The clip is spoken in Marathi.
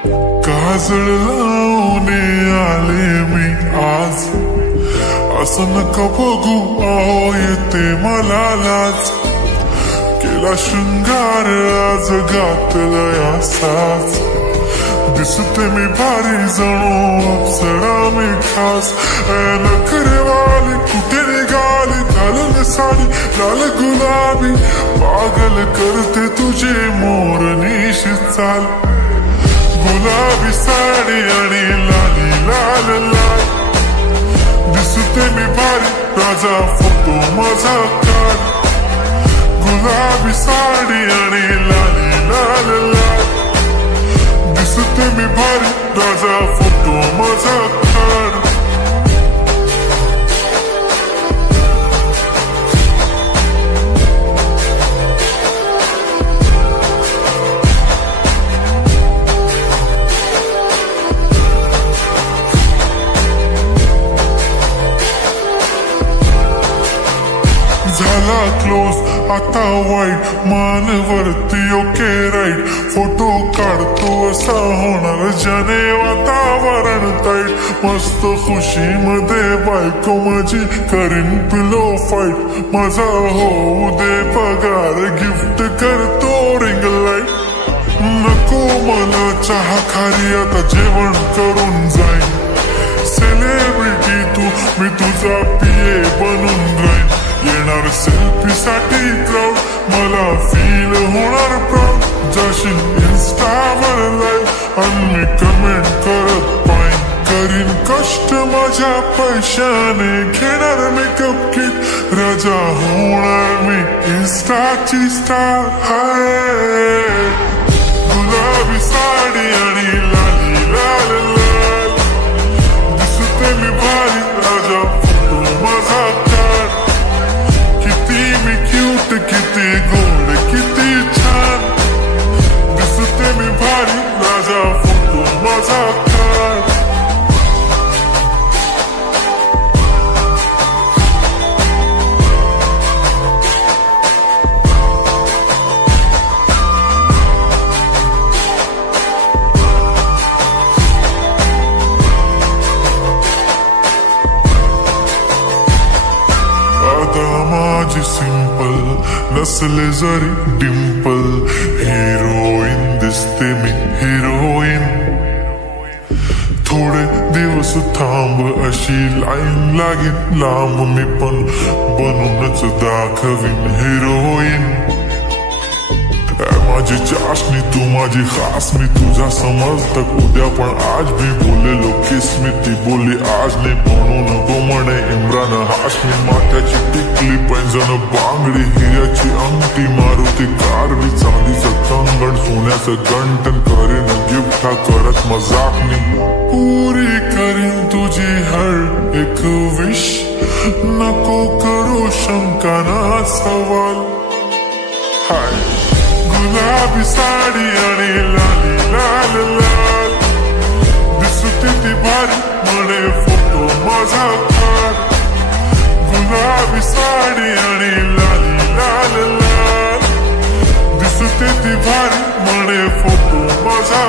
काजळ लावणे आले मी आज, असं नका बघू अहो येते मला लाज. केला शृंगार आज घातलाय असाच, दिसते मी भारी जणू अप्सरा मी खास. नखरेवाली कुठे निघाली घालून साडी लाल गुलाबी, पागल करते तुझे मोरनीशी चाल. गुलाबी साडी आणि लाली लाल लाल, दिसते मी भारी राजा फोटो माझा काढ. गुलाबी साडी आणि लाली लाल लाल, दिसते मी भारी राजा फोटो माझा काढ. झाला क्लोज आता वाईट, मानवरती ओके राईट. फोटो काढतो असा होणार ज्याने वातावरण ताईट. मस्त खुशी मध्ये बायको माझी करीन पिलो फाईट. माझा होऊ दे पगार गिफ्ट करतो रिंग लाईट. नको मला चहा खारी आता जेवण करून जाईन. सेलिब्रिटी तू मी तुझा पिये बनून राहीन. येणार सेल्फी साठी क्राऊड मला फील होणार प्राऊड. जाशील इन्स्टावर लाईव्ह आणि मी कमेंट करत पाईन. करीन कष्ट माझ्या पैशाने घेणार मेकअप किट. राजा होणार मी इन्स्टाची स्टार. हाय गुलाबी साडी आणि लाली लाल लाल, दिसते मी भारी राजा फोटो माझा काढ. किती मी क्यूट किती गोड किती छान, दिसते मी भारी राजा फोटो माझा काढ. माझी सिंपल नसले जरी डिंपल, हिरोईन दिसते मी हिरोईन. थोडे दिवस थांब अशी लाईन लागेल लांब, मी पण बनूनच दाखवीन हिरोईन. माझी चाशनी तू माझी खास, मी तुझा समजतक उद्या पण आज भी बोलेलो किस मी. ती बोली आज नाही म्हणू नको म्हणे इम्रान हाशमी. माथ्याची टिकली पैंजण बांगडी, हिऱ्याची अंगठी मारुती कारवी. चांदीचं कंगण सोन्याचं गंटन, करीन गिफ्ट हा करत मजाकनी. पुरी करीन तुझी हर एक विश, नको करू शंका ना सवाल. हाय गुलाबी साडी आणि लाली लाल लाल, दिसते ती भारी म्हणे फोटो माझा काढ. गुलाबी साडी आणि लाली लाल लाल, दिसते ती भारी म्हणे फोटो माझा.